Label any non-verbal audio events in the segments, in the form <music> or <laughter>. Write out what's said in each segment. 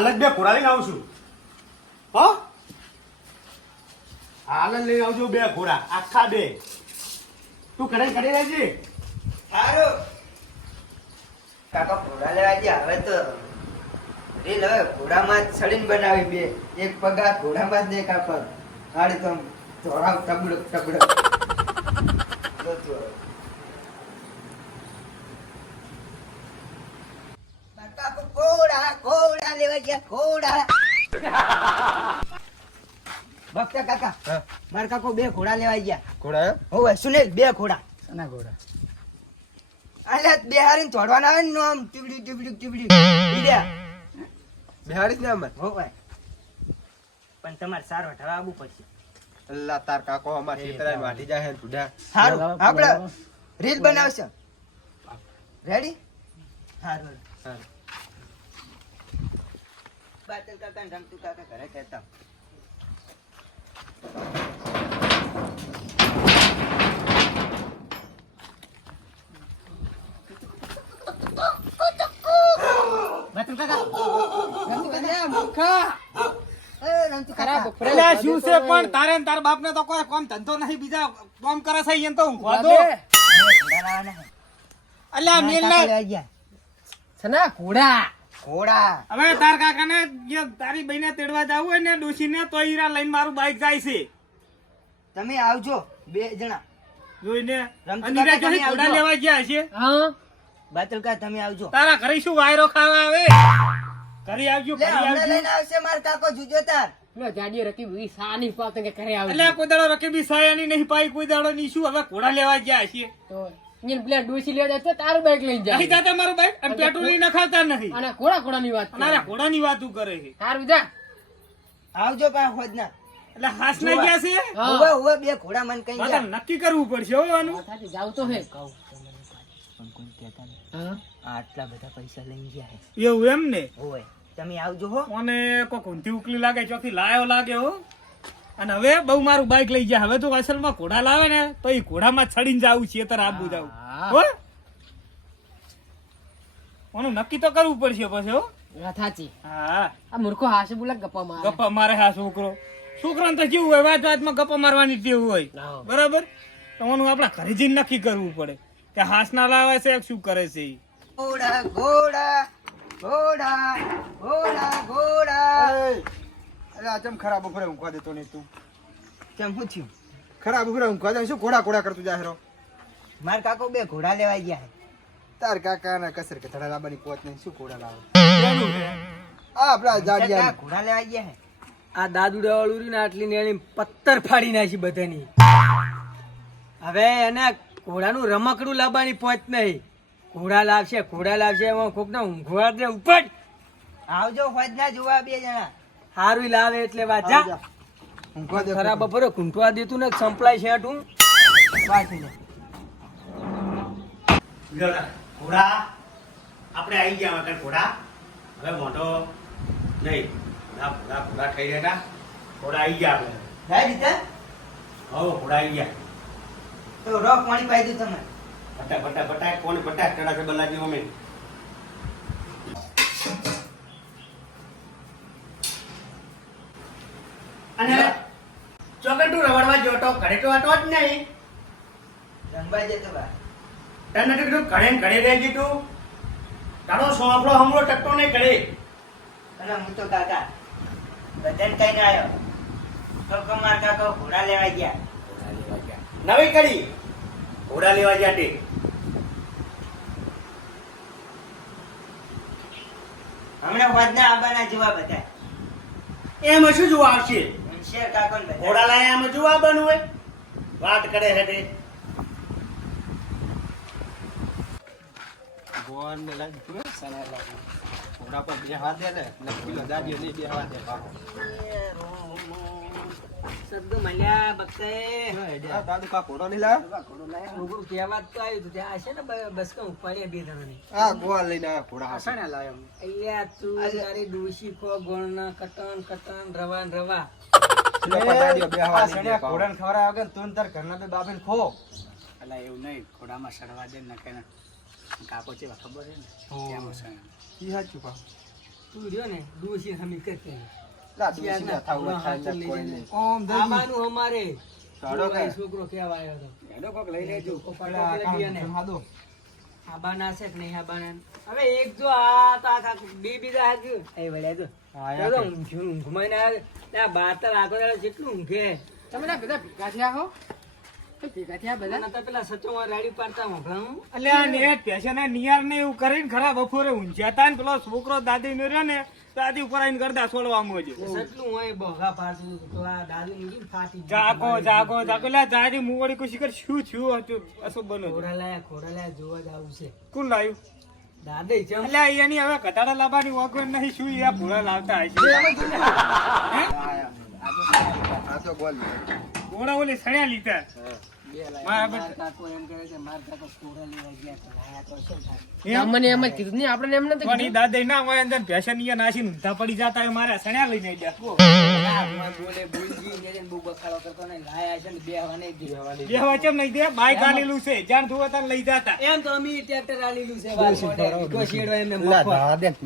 હાલ જ બે ઘોડા લઈને આવું છું. હો? હાલ જ લઈને આવજો બે ઘોડા, આખા બે. તું કરે કરી રહેજે સારું. કાકા ઘોડા લેવા ગયા હવે તો. રીલ હવે ઘોડામાં જ સડીને બનાવી બે. એક પગા ઘોડામાં જ દેખા પગ હાડી તો આમ ટબડક ટબડક જોતું હવે. મારા કાકો ઘોડા ઘોડા લેવા ગયા ઘોડા. ભક્ત કાકા મારા કાકો બે ઘોડા લેવા ગયા. ઘોડા હોવે સુનિલ બે ઘોડા. સના ઘોડા? અલે બે હારીને તોડવાના આવે ને નો ટીબડી ટીબડી ટીબડી. ઈડ્યા બિહારી જ? ને હોવે. પણ તમારે સારો ઠવા આવવું પડશે. અલ્લા તાર કાકો અમાર ખેતરા વાટી જાય હે સારું આપણે રીલ બનાવશે. રેડી સારું સારું. બાતલ કાકા ને રમતું કાકા ઘરે કહેતા. બાતલ કાકા રમતું કાકા આ શું છે પણ? તારે ને તારા બાપને તો કોઈ કોમ ધંધો નહીં બીજા કોમ કરે છે અહીંયા તો ઊંઘવા દો એટલે મેલ ના સના ઘોડા. ઘોડા હવે તાર કાકાને જે તારી બહેને તેડવા જવું હોય ને ડોશીને તો હીરા લઈને મારું બાઈક જાય છે. તમે આવજો બે જણા. જોઈને. રમતું અને હીરા કાકા તમે જોઈ ઘોડા આવજો. લેવા ગયા છે. બાતલકા તમે આવજો. તારા ઘરે શું વાયરો ખાવા આવે? ઘરે આવજો ઘરે આવજો. લઈને આવશે માર કાકો જુજો તાર એટલે આ કોઈ દાડો રકીબી સાયાની નહીં પાઈ કોઈ દાડો ની શું? હવે ઘોડા લેવા ગયા છે નહીં જાતા મારું બાઈક અને પેટ્રોલ ય નથી. અને આ ઘોડાની વાતું કરે છે. આવજો પા ખોદના એટલે હાસ ના ગયા છે? હોવે હોવે બે ઘોડા મન કઈ મારે નક્કી કરવું પડશે હો આનું. આટલા બધા પૈસા લઈ ગયા એવું એમ ને? હોવે તમે આવજો હો. મને કોઈ ઊંધી ઉકલી લાગે ચોથી લાયો લાગે હો. અને હવે બહુ મારું બાઈક લઈ ગયા. હવે તો અસલમાં ઘોડા લાવે ને તો એ ઘોડામાં ચડીને જાવું છે તર આબુ જાવું. હો. ઓનું નક્કી તો કરવું પડશે પછી હો? હા. મૂર્ખો હાશે બોલા ગપ્પા મારે? ગપ્પા મારે હા છોકરો. છોકરાને તો કેવું હોય વાત વાતમાં ગપ્પા મારવાની ટેવ હોય. બરાબર? તો ઓનું આપણા ઘરે જઈને નક્કી કરવું પડે કે હાસ ના લાવે છે શું કરે છે ઈ. ઘોડા ઘોડા ઘોડા ઘોડા ઘોડા. અરે આ ચમ ખરાબ ઉભરે ઊંઘવા દેતો નહીં તું. કેમ શું થયું? ખરાબ ઉભરે ઊંઘવા દે શું ઘોડા ઘોડા કરતું જાય હેરો માર કાકો બે ઘોડા લેવા ગયા તાર કાકા ના કસર કે ધડા લાવવાની પોત નહીં શું ઘોડા લાવે? આ આપણા જાડિયા ઘોડા લેવા ગયા હે આ દાદુડા વાળું રહ્યું ને આટલી નેણી પથ્થર ફાડી નાખી બધાની. હવે એને ઘોડાનું રમકડું લાવવાની પહોંચ નહીં. ઘોડા લાવશે ઘોડા લાવશે એમાં કોક ના ઊંઘવા દે ઉપર આવજો ખોદના જોવા બે જણા. હારું લાવે એટલે વાત જા. ઊંઘવા દે ખરાબ બપોરે કુંટવા દેતું ને સંપલાય છે આટું વાંચી લે ઘોડા. આપણે આવી ગયા વગર ઘોડા. હવે મોટો નહીં. ઘોડા ઘોડા ઘોડા થઈ ગયા ઘોડા આવી ગયા આપણે. જાય દીધા હો ઘોડા આવી ગયા. તો રોક પાણી પાઈ દઉં તમે. બટા બટા બટા કોણ બટા ચડા છે બલાજી અમે અને ચોકટું રવડવા ઘરે તો હતો જ નહીં. રંગવા જતો બા. તને નથી કીધું ઘરે ને ઘરે રહેજી તું. તારો સોંપડો હમણો ટકતો નહીં ઘરે. અને હું તો કાકા બધાને કઈ ના આવ્યો. તો કમાર કાકો ઘોડા લેવા ગયા. નવી કરી ઘોડા લેવા ગયા તે. હમણાં વાદના આવવાના જેવા બધા એમાં શું જોવા આવશે. શેર કાકો ને ઘોડા લાયા એમાં જોવા બનવું હોય? વાત કરે હેડે. ભગવાન ને લાગ પૂરો સાલા લાગ ઘોડા પર બેહવા દે ને ને નહીં બેહવા દે બક્તે આ દાદુ કા ઘોડો તો આવ્યું ત્યાં છે ને બસ કે ઉપાડ્યા બે જણાની. આ ગોવા લઈને આવ્યા ઘોડા હાથે. અલ્યા તું તારી ડોશી ખો ગોળના કટન કટન રવા ને રવા. ઘોડાને ખવડાવ્યા કે તું તાર ઘરના બે બાપીને ખો. એટલે એવું નહીં ઘોડામાં સડવા દે ને કાકો ખબર છે ને કેમ ઈ હાચું પા તું રહ્યો ને હમી કરતે અમારે. છોકરો કેવા આવ્યો હતો. એનો કોક લઈ લેજો. આબાના છે કે નહીં આબાના હવે એક જો આ તો આખા બે બીજા હાથ એ વળ્યા જો. હા, તો તો ઊંઘ્યું, ઊંઘમાં ને આ- આ બાર તો આખો દાડો જેટલું ઊંઘે. તમે ના બધા ભેગા થયા હો? ભેગા થયા બધા? અને પેલા સચોમાં રાડી પાડતા હોભળાવું. એટલે આ નેટ પેશન નિયાર ને એવું કરીને ખરા બપોરે ઊંઝ્યા ને પેલો છોકરો દાદી નો રહ્યો ને દાદી ઉપર આવીને કરતા છોડવામાં છે સટલું હોય બોઘા પાડતું હતું. તો આ દાદી ઊંઘી ફાટી જાગો જાગો જાગો. લે દાદી મુવડી કોઈ શિખર શું થયું હતું? અસો બનો લાયા ઘોડા લાયા જોવા જ આવું છે. કોણ લાવ્યું દાદા ચમ એટલે એની હવે કટાડા લાવવાની વગર નહીં શું એ ભૂલા લાવતા હશે આ તો ઓલી સણ્યા લીધા. બે લાયા. મારા મારા કાકો એમ કહે છે મારા કાકો ઘોડા લેવા ગયા તો લાયા તો શું થાય? મને એમ જ કીધું. નહીં આપણે એમ નથી પણ દાદા ના હોય અંદર પેશનની નાસી ઊંધા પડી જતા હોય મારે સણ્યા લઈને ગયા આ બોલે ભૂલજી ને બહુ બખાડો કરતો ને લાયા છે ને બેહવા નહીં દીધા. બે વચમ નહીં દે? બાઈક આલેલું છે. જ્યાં જોવે ત્યાં લઈ જતા. એમ તો અમે ટ્રેક્ટર આલેલું છે વાત મોઢે. ઈકો એમને મફત.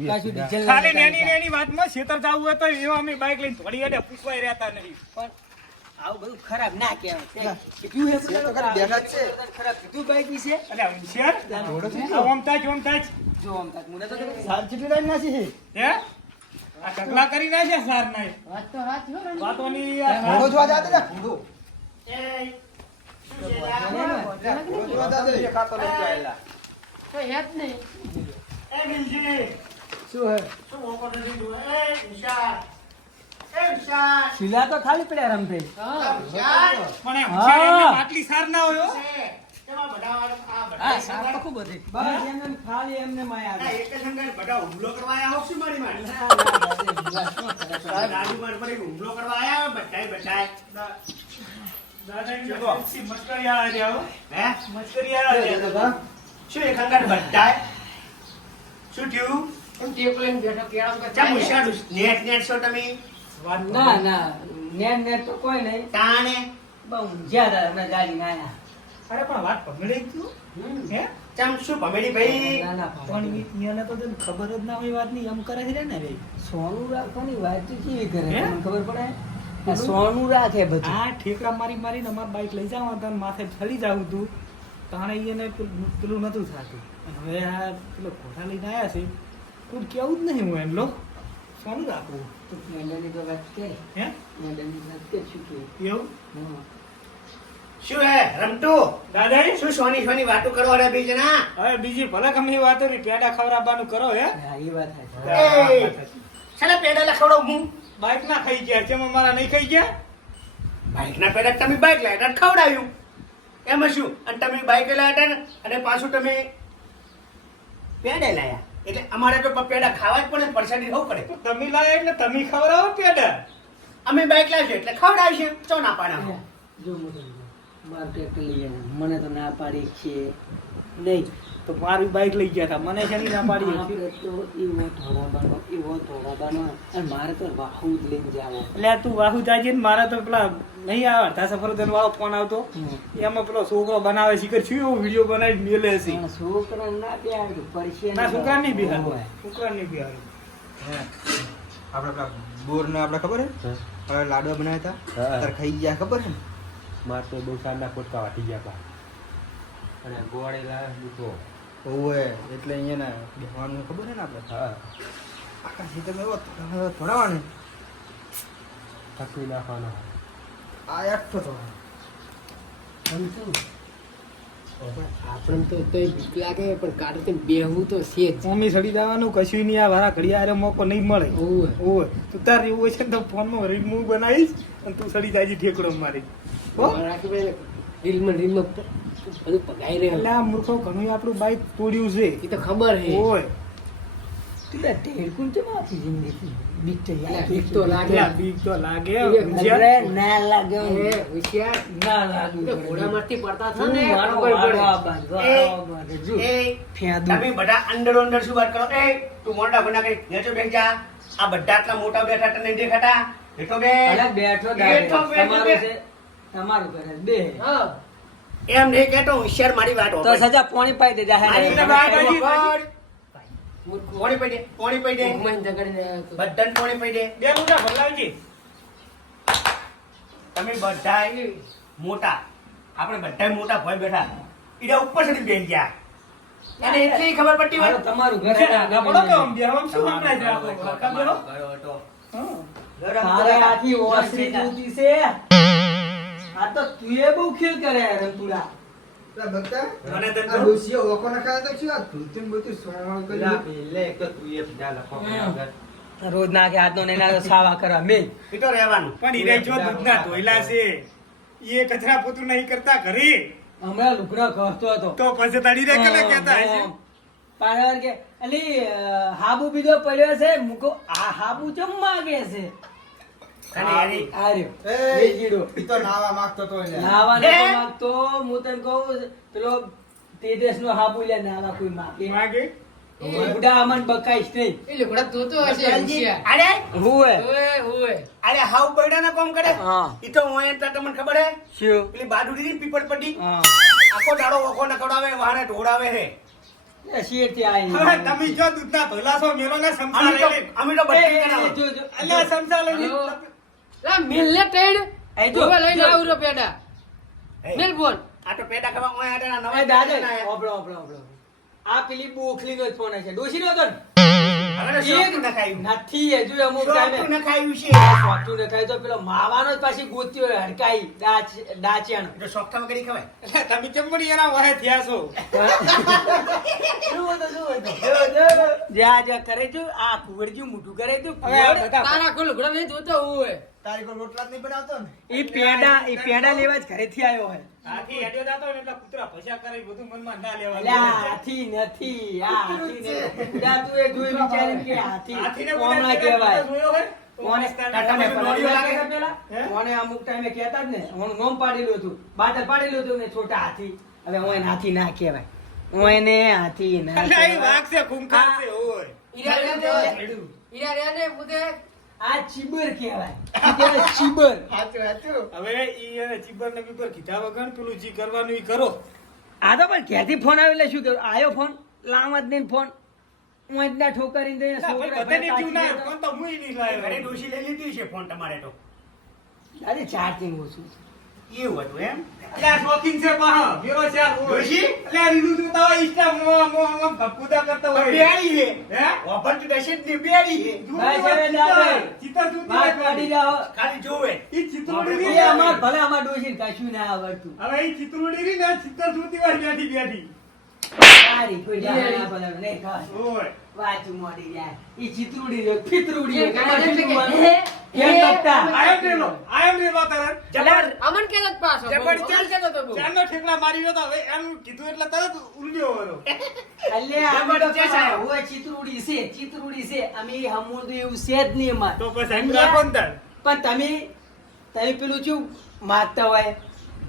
પાછું ડીઝલ ખાલી ના નેની નેની વાતમાં ખેતર જવું હોય તો એવા અમે બાઈક લઈને થોડી અડે પૂછવાય રહેતા નહીં. પણ આવું બધું ખરાબ ના કહેવાય. કીધું હે તો ખાલી બેઠા છે. ખરાબ કીધું બાઈક વિશે એટલે હોશિયાર આ ઓમ તાજ ઓમ તાજ જો આમ તાક મને તો કીધું. હે આ ટકલા કરી નાખ્યા સાર ના વાત તો હાથ હો વાતોની ઘોડો જોવા જાતે ને ઘોડો એ, શું છે ઘોડો જોવા જાતે ખાતો લઈ આયેલા તો હે નહીં એ બિલજી શું હે શું મોકો નથી જોવે? એ વિશાલ શીલા તો ખાલી પડ્યા રમતે. પણ એ હા. એમને આટલી સાર ના હોય હો. હા તો ખૂબ હતી. બસ એમને ખાલી એમને માયા આવી. શું થયું? એમ ચા મુશાડું? નેટ નેટ છો તમે? ના ના નેટ નેટ તો કોઈ નહીં. તાણે? બહુ ઊંઝ્યા હતા અમે ગાડી ના અરે પણ વાત પકડી ગયું હે? ચમ શું પમેડી ભાઈ? ના, ના, પણ તો તને ખબર જ ના હોય વાતની એમ કરે છે ને રે સોનું રાખવાની વાત તો કેવી કરે? હે? તમને ખબર પડે? સોનું રાખે બધું. આ ઠેકડા મારી મારીને અમાર બાઈક લઈ જાવ તો માથે ફરી જાવ તું. તાણે એને પેલું નતું થતું. હવે આ પેલો ઘોડા લઈને આવ્યા છે. કોઈ કેવું જ નહીં હું એમ લો. સોનું રાખવું. તો તો વાત કે હે? મેંડાની વાત કે શું કે એવું? શું હે રમતું? દાદાજી? શું સોની સોની વાતો કરવા રે બીજ ના? હવે બીજી ભલે ગમે વાતો ની પેડા ખવડાવવાનું કરો હે. એ વાત સાચી. સાલા પેડા લખડો હું બાઈક ના ખાઈ ગયા છે મારા નહીં ખાઈ ગયા? બાઈક ના પેડા તમે બાઈક લાવ્યા ને ખવડાવ્યું. એમાં શું? અને તમે બાઈક લાવ્યા અને પાછું તમે પેડે લાયા. એટલે અમારે તો પેડા ખાવા જ પડે પરસાદી હોવું પડે. તો તમે લાવે એટલે તમે ખવડાવો પેડા? અમે બાઈક લાવશું એટલે ખવડાવીશું ચો ના પાડા જો. મને તો ના પાડી છે. નહીં તો મારી બાઈક લઈ ગયા હતા મને છે ના પાડી તો એવો ધોળાબાનો એવો ધોળાબાનો. અને મારે તો વાહુ જ લઈને જાવો. એટલે આ તું વાહુ જાય છે ને મારે તો પેલા નહીં આવે. અડધા સફરજન વાળો ફોન આવતો. એમાં પેલો છોકરો બનાવે શીખર શું એવો વીડિયો બનાવી મેલે છે? છોકરા ના પ્યાર પરસે ના છોકરા નહીં બિહાર છોકરા નહીં બિહાર આપણે પેલા બોર ને આપણે ખબર હે. લાડવા બનાવ્યા હતા ખાઈ ગયા ખબર હે ને? માર તો બહુ સારા પોટકા વાટી ગયા પા અને ગોળે લાવે દુખો ઓવે એટલે અહીંયા બેહવાનું ખબર છે ને આપણે? હા. આકાશી તમે એવો થોડા- થોડાવાની થકી નાખવાનો. આ એકઠો આપણને તો તોય બીક લાગે પણ કાઢે તો બેહવું તો છે જ. મમ્મી સડી જવાનું કશું નહીં આ વારા મોકો નહીં મળે. ઓવે. ઓવે. તું તારે એવું હોય છે ને તો ફોનમાં રીલ બનાવીશ અને તું સડી જાય ઠેકડો મારી. હો? રાખી ભાઈ રીલમાં રીલમાં બધું પગાઈ એટલે આ મૂર્ખો ઘણું આપણું બાઈક તોડ્યું છે. એ તો ખબર હે ઓય. તું ઢેરકું કેમ આખી જિંદગી બીક તો બીક તો લાગે. બીક તો લાગે. એ હોશિયાર. અરે ના લાગે. હોશિયાર ના લાગે. ઘોડામાંથી પડતા થા ને. મારો પડે. આ બાંધો, એ, આ બાંધો. જો, એ તમે બધા અંદરો અંદર શું વાત કરો? એ તું મોટા બના કઈ નેચો બેસ જા. આ બધા આટલા મોટા બેઠા તને નહીં દેખાતા. બેઠો બે. બેઠો બેઠો, તમારું બે. હા. એમ નહીં કેતો હોશિયાર મારી વાત તો સજા પોણી પાઈ દેજા હે મારી વાત પોણી પાઈ દે પોણી પાઈ દે. બધાને પોણી પાઈ દે. બે મોટા ભલાવજી તમે બધા મોટા આપણે બધા મોટા ભાઈ બેઠા. ઈડા ઉપર ચડી બેન ગયા. અને એટલી ખબર પડતી હોય. તમારું ઘર છે, છે, શું બેહો? તારે આખી ઓસરી જુદી છે. આ તો તુંએ બહુ ખેલ કરે રંતુડા ધૂળથી ને કર્યું? રોજ નાખે હાથનો ને સાવા કરવા મેં ઈ તો રહેવાનું. પણ ઈરે જો દૂધના ધોયલા છે એ કચરા પોતું નહીં કરતા ઘરે. હમણાં લુગડા ઘસતો હતો. તો પછી તડી રે કને કહેતા હશે? પાછળ કે અલી હાબુ બીજો પડ્યો છે મૂકો આ હાબુ ચમ માગે છે? પીપળ પટ્ટી? હા. આખો દાડો ઓખો નકડાવે વાહને ઢોળાવે હે. તમે જો દૂધના છો મેલો ને સમસા અમે તો બધી એ, કરાવો. એ, જો, જો. અલ્યા સમસા લઈ લે. મિલને ટેડ. એ જો, હવે લઈને. આવું રો પેડા. મિલ ફોન. આ તો પેડા ખાવા ઓય આડા નવા દાદા ઓબળો ઓબળો ઓબળો આ પેલી બોખલી નો ફોન છે ડોશી નો તો શોખનું નથી હજુ અમુક ટાઈમે નખાયું છે સ્વાતું ને તો પેલો માવાનો જ પાછી ગોતી હોય હડકાઈ ડાચ ડાચિયાનો તો શોખતા ખવાય તમે કેમ એના વહે થયા છો શું હતું, શું હતું? જો, જો, જા જા કરે છે આ કુંવરજી મોટું કરે છે તારા કોઈ લુગડા નહીં ધોતો હોય. તારી કોઈ રોટલા જ નહીં બનાવતો ને? ઈ પેડા ઈ પેડા લેવા જ ઘરેથી આવ્યો હે હાથી હેડ્યો જાતો ને એટલે કૂતરા ભસ્યા કરે બધું મનમાં ના અલ્યા, લેવાનું હાથી નથી આ હાથી ને બુડા તું એ જોઈ વિચારીને કે હાથી ને કોમળા કહેવાય. જોયો હોય? કોને? તમે લાગે? છે? પેલા? કોને અમુક ટાઈમે કહેતા જ ને? હું નોમ પાડેલું હતું. બાદલ પાડેલું હતું ને છોટા હાથી. હવે હું એને હાથી ના કહેવાય. હું એને હાથી ના કહેવાય. વાઘ છે ખૂંખાર છે ઓય. ઈરા રે ઈરા રે ને પોતે આ ચીબર કહેવાય. કહેવાય ચીબર. સાચું સાચું હવે ઈ ચીબર ને બીબર કીધા વગર પેલું જી કરવાનું ઈ કરો. આ તો પણ ક્યાંથી ફોન આવે એટલે શું કરું આયો ફોન લાવવા જ નહીં ફોન હું એટલા ઠોકરીને દઈને ના, ભાઈ, છોકરા બધાને જીવ ના પાછી તો મુંય નહીં ઘરે ડોશી લઈ લીધી છે ફોન તમારે તો. અરે ચાર્જિંગ ઓછું છે. એવું હતું એમ અલ્યા, શોખીન છે પાહો, મેરો છે ડોશી? અલ્યા, રીલું જોતા હોય, ઇન્સ્ટા મો- મો- મો ભપકુદા કરતા હોય. બેડી હે હે? વાપરતી દશે જ નહીં, બેડી હે ભાઈ, જોતું હોય, સાહેબ, ના ભાઈ. ચિત્તર જોતી વાત કાઢી ખાલી. ખાલી જોવે ઈ ચિત્રોડી એ અમાર ભલે અમાર ડોશીને કશું ના આવડતું હવે ઈ ચિત્રોડી રી ને, ચિત્તર જોતી વાર બેઠી બેઠી. સારી કોઈ જાણ ના નહીં ખબર. ઓય. વાંચું મોડી જાય ઈ ચિત્રુડી ફિતરુડી એ કેમ હે? આયમ રેલો, આયમ રેલો તરત. જબર અમન કે જ પાછો. જબરજસ્ત. અમન કહેતો તો બહુ. ઠેકડા મારી તો હવે એમ કીધું એટલે તરત ઉલ્યો વળો. અલ્યા, અમે તો જબરજસ્ત હોય ચિત્રુડી છે ચિત્રુડી છે અમે હમું એવું છે જ નહીં અમાર તો પછી એમ રાખો ને પણ તમે તમે પેલું શું માગતા હોય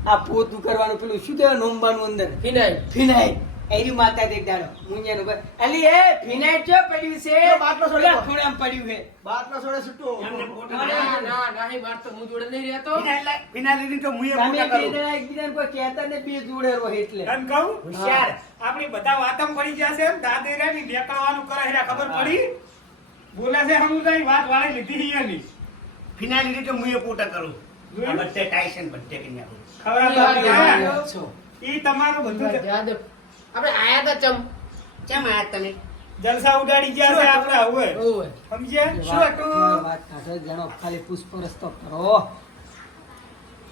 આ પોતું કરવાનું પેલું શું કહેવાય નોમવાનું અંદર ફિનાઇલ. ફિનાઇલ એરી માતા દેખ દાડો. મુંજાનું ભાઈ. અલી એ ફિનાઇલ ચો પડ્યું છે? એ બાટલો છોડે દો. પડ્યું છે. બાટલો છોડે છૂટો. ના, ના- ના, ના, તો હું જોડે નહીં રહેતો. ફિનાઇલ લીધી તો તમે ફોટા બે કરું. જણા એકબીજાને કોઈ કહેતા ને બે જોડે રહો એટલે. એમ કહું? હોશિયાર. આપણી બધા વાતમ પડી જશે એમ. દાદી રે ની લેકાવાનું કરે હેરા ખબર પડી? બોલે છે હમ નહીં વાત વાળી લીધી હી એની ફિનાઇલ લીધી તો મુંએ ફોટા કરું. બધે ટાઈસન બધે કરી નાખું. ખબર છો. ઈ તમારું બધું. આપણે આયા તા ચમ. કેમ આયા તમે? જલસા ઉડાડી ગયા છે આપણે હવે. સમજ્યા? શું હતું? વાત કાઢો જણો ખાલી પુષ્પ રસ્તો કરો.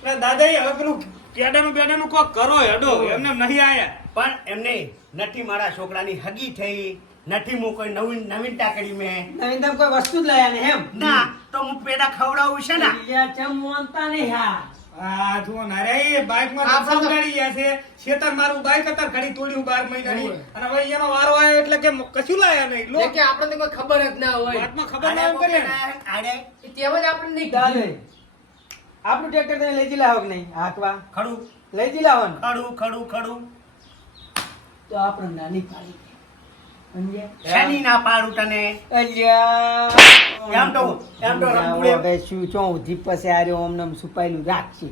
એટલે દાદાએ હવે પેલું પેડાનું બેડાનું કોક કરો હેડો એમને નહીં આયા. પણ એમને નથી મારા છોકરાની હગી થઈ. નથી હું કોઈ નવીન નવીનતા કરી મેં. નવીનતમ કોઈ વસ્તુ જ લાયા ને એમ? ના તો હું પેડા ખવડાવું છે ને? ચમ મોનતા નહીં હા આ જુઓ ના રે બાઇકમાં આ જલસા પણ- ઉડાડી ગયા છે. શેતર મારું બાઇક ઘડી તોડ્યું બાર મહિનાની. અને હવે એનો વારો આવ્યો એટલે કે કશું લાયા નહીં. લો. કે આપણને કોઈ ખબર જ ના હોય. વાતમાં ખબર ના એમ આડે. તેમ જ આપણને નહીં દાદે આપણું ટ્રેક્ટર તમે લઈ જઈ લાવો કે નહીં? હાકવા. ખડું. લઈ જઈ લાવો ને ખડું ખડું ખડું. તો આપણે નાની પાડી સમજ્યા? શેની ના પાડું તને? અલ્યા. એમ તો- એમ તો રમટુડે હવે શું ચો ઉધી પાસે આર્યો ઓમ નામ છુપાયેલું રાખશે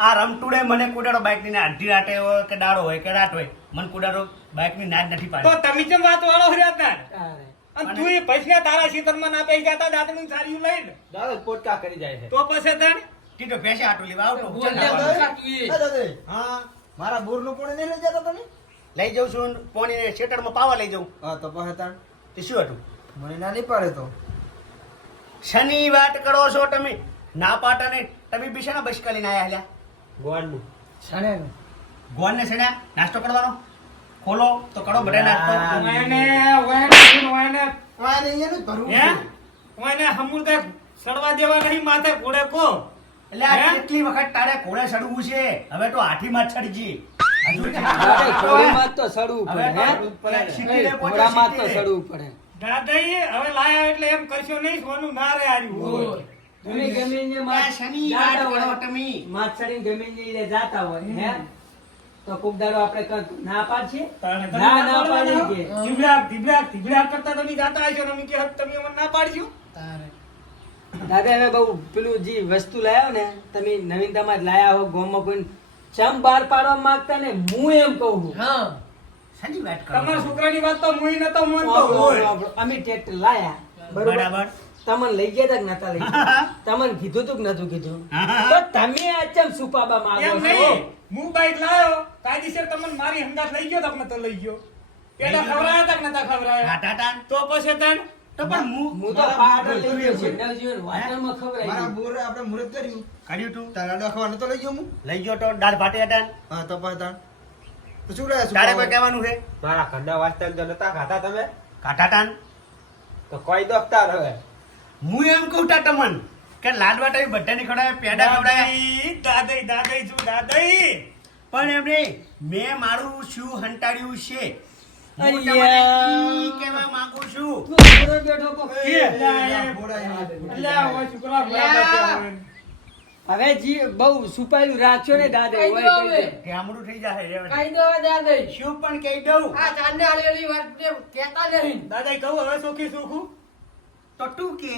આ રમટુડે મને કુડાડો બાઇકની અડધી રાતે હોય કે દાડો હોય કે રાત હોય મને કુડાડો બાઇકની નાદ નથી તો તમે કેમ વાત વાળો હર્યા હતા અને તું એ પૈસા તારા ખેતરમાં ના પૈસા જતા દાંતનું સારિયું લઈને. દાદા પોટકા કરી જાય છે. તો પછી તણ? ટીટો ભેંસે આટો લેવા આવતો. બોલ ના હા મારા બોરનું પણ નહીં લઈ જતો તમે? લઈ જઉં છું પોણી શેટરમાં પાવા લઈ જઉં. હા તો પછી તણ. તે શું હતું? મને ના નહીં પાડે તો. શનિ વાત કરો છો તમે? ના પાટા ને તમે શેના બસ કરીને આયા હલ્યા? ગોળનું શણેનું. ગોન ને શેના? નાસ્તો કરવાનો? ખોલો તો કરો બધા નાસ્તો. ઓયને ઓયને ઓયને હા ને ભરું હે? ઓયને કઈ સડવા દેવા નહીં માથે ઘોડે કો. એટલે આ કેટલી વખત તારે ઘોડે સડવું છે? હવે તો હાથી માં ચડજી હજુ તો સડવું પડે હે? ઘોડા જ તો સડવું પડે. દાદાઈ હવે લાયા એટલે એમ કરશો નહીં સોનું ના રે આર્યું તમે ગમે એને આ માં શનિ જાતા હોય, હે? તો કોક દાડો આપણે ના પાડશે? ના ના પાડી કે? છો? ધીબડા ધીબડા ધીબડા કરતા તમે જાતા હશો ને અમે કે તમે અમને ના પાડજો દાદા હવે બહુ પેલું જે વસ્તુ લાયો ને તમે નવીનતામાં જ લાયા હો ગોમાં કોઈ ચમ બહાર પાડવા માંગતા ને હું એમ કહું હા. સાચી વાત કરો. તમારા છોકરાની વાત તો મુઈ નતો માનતો અમે ટ્રેક્ટર લાયા. બરાબર? તમને લઈ ગયા તક નતા લઈ ગયા? <laughs> તમને કીધું તું કે નતું કીધું? તો તમે આ સુપાબા માં એમ છો નહીં. હું બાઈક લાયો. કાયદેસર તમને મારી હંગાત લઈ ગયો તક નતો લઈ ગયો. પેલા ખવરાયા તક કે નતા ખવડાયા? ટાટા. તો પછી તણ તો પણ હું હું તો પાટણ લઈ ગયો છું. નવજીવન વાટણમાં ખવડાવી મારા બોર આપણે મુહૂર્ત કર્યું કર્યું તું? તારા ડખવાનો નતો લઈ ગયો હું લઈ ગયો તો? દાળ ભાટી હતા હા તો પછી શું રહ્યા તારે કોઈ કહેવાનું છે મારા ખંડા વાંચતા જો નતા ખાતા તમે કાટાટાન તો કોઈ દોખતા હવે હું એમ કહું તા તમન કે લાડવા ટાઈ બધાની ખવડાવે પેડા ખવડાવે દાદાઈ દાદાઈ દાદાઈ છું પણ એમને મેં મારું શું હંટાડ્યું છે. ઈ માંગુ છું બેઠો હવે જી બહુ સુપાયેલું રાખ્યો ને દાદા કઈ દો હવે. દે. ઢામડું થઈ જશે કઈ દો દાદા? શું પણ કહી દઉં. આ ચાંદને આલેલી વાત ને કહેતા નહીં. દાદા કહું હવે સુખી સુખું. તો તું કે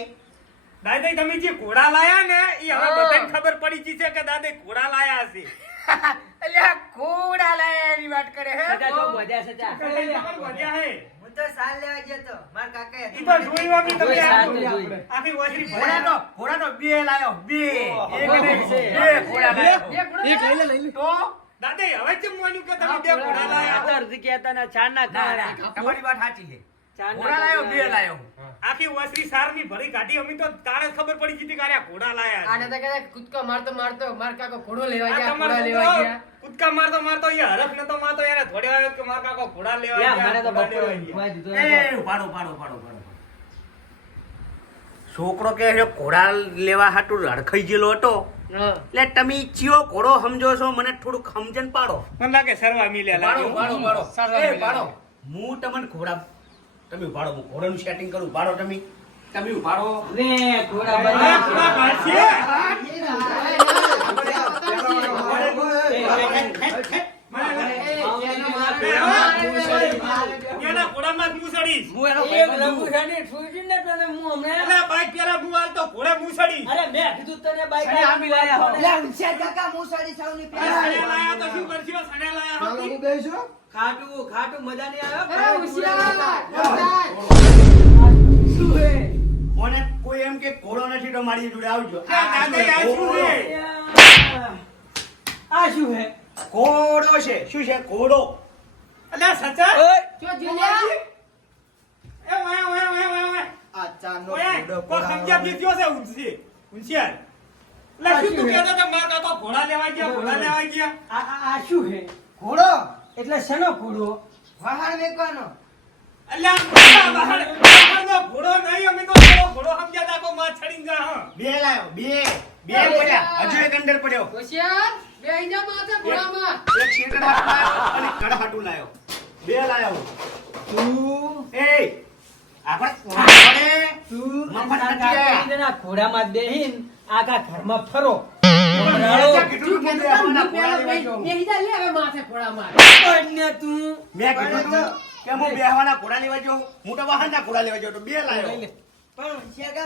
દાદા તમે જે ઘોડા લાયા ને એ હવે બધાને ખબર પડી ગઈ છે કે દાદા ઘોડા લાયા હશે. અલ્યા કોડા લાયાની વાત કરે હે. સજા તો વધ્યા સજા. વધ્યા હે. હું. તો સાલ લેવા ગયો તો. મારા કાકાએ ઈ તો જોઈ વામી તમે. આખી વસરી ઘોડા તો ઘોડા તો બે લાયો બે. એક ઓહો. બે ઘોડા લાયો. બે ઘોડા તો? દાદાઈ હવે કેમ માન્યું કે તમે બે ઘોડા લાયા. આ કહેતા ના ચાર ના ના તમારી વાત સાચી છે. ના ઘોડા લાયો બે લાયો. આખી વસરી સારની ભરી કાઢી. અમે તો તારે ખબર પડી ગઈ હતી કે આ ઘોડા લાયા આને તો કહેતા કૂદકો મારતો મારતો માર કાકો ઘોડો લેવા ગયા ઘોડા લેવા છોકરો ગયા. કૂદકા મારતો મારતો એ હરખ નતો મારતો એને થોડી વાર કે માર કાકો ઘોડા લેવા ગયા, મને તો બપોરે ખવાઈ દીધો એ પાડો પાડો પાડો છોકરો કે છે ઘોડા લેવા હાટું લડખાઈ ગયેલો હતો. એટલે તમે ચિયો ઘોડો સમજો છો મને થોડુંક સમજણ પાડો. મને લાગે સરવા મિલ્યા પાડો લાગે પાડો પાડો. પાડો હું તમને ઘોડા તમે ઉપાડો હું ઘોડાનું સેટિંગ કરું પાડો તમે. તમે ઉપાડો લે, ઘોડા બધા. ઘોડે મૂસડીશ. અરે મેં કીધું તને બાઈક સને આપી લાયા હો. ખાટું ખાટું મજા નહીં અરે શું હે? કોને કોઈ એમ કે ઘોડો નથી તો મારી જોડે આવજો. આ શું છે? હે? ઘોડો છે. શું છે? ઘોડો અલ્યા, સચા? જો જીલ્યા? એ, ઓય, ઓય, ઓય, ઓય, ઓય. આ ચાંદનો ઘોડો કોઈ સમજ્યા બીજો છે ઊંચી. હોશિયાર. અલ્યા, શું તું કહેતો હતો, મારા કાકા ઘોડા લેવા ગયા, ઘોડા લેવા ગયા? આ આ- આ શું હે? ઘોડો એટલે શેનો ઘોડો વહાણ મેકવાનો અલ્યા, બહાર- બહારનો ઘોડો નહીં, અમે તો પેલો ઘોડો સમજ્યા તા, કોઈ માં ચડીને જા, હં. બે લાયો બે બે પડ્યા. હજુ એક અંદર પડ્યો. હોશિયાર બે જા માથે ઘોડામાં એક શેટર હાટું અને કડ લાયો. બે લાયો. તું? એ આપણે તું? ઘોડામાં બેહીન આખા ઘરમાં ફરો. બેહવાના ઘોડા લેવા જા પણ તું હું બેહવાના ઘોડા લેવા હું જાઉં બે લાયો પણ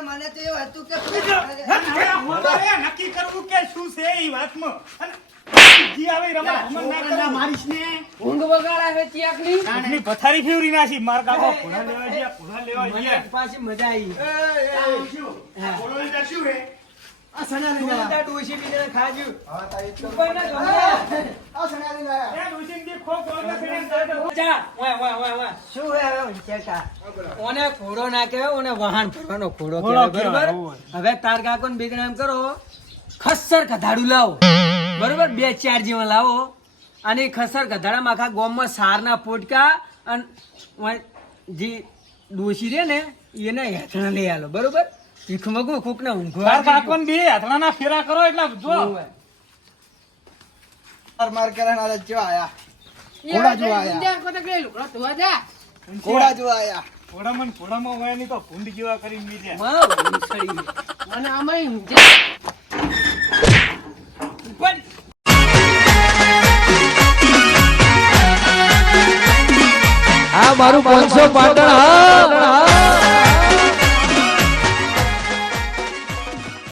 મને તો એવું હતું કે નક્કી કરવું કે શું છે એ વાતમાં જી ના ને મજા આવી આ ડોશી ખાજ્યું. હા, એક ઉપર ના ગમે. આ સણા લઈને આયા. ત્યાં ડોશીને જે ખોખ વાળા ફેરીને જાય તો જા, વાય, વાય, વાય, વાય. શું હે હવે હોશિયાર કા? ઓને ઘોડો ના કહેવાય ઓને વાહન ફરવાનો ઘોડો ઘોડો કહેવાય કહેવાય, હવે તાર કાકો ને બેગડા એમ કરો ખસર કધાડું લાવો બરોબર બે ચાર જીવન લાવો અને ખસર કધાડામાં આખા ગામમાં સારના પોટકા અને જે ડોશી રે ને એને હેઠળ લઈ આલો બરોબર ભીખમગું કોક ને તાર કાકોને બે હાથણાના ફેરા કરો એટલે જો માર માર કરવાના હાલે જો આયા. ઘોડા જોવા આયા. ઘોડા જોવા આયા. ઘોડામાં ઘોડામાં હોય નહીં તો ભૂંડ જેવા કરીને મીજ્યા અને આમાંય ઊંઘે. આ મારું પાંચસો પાટણ હા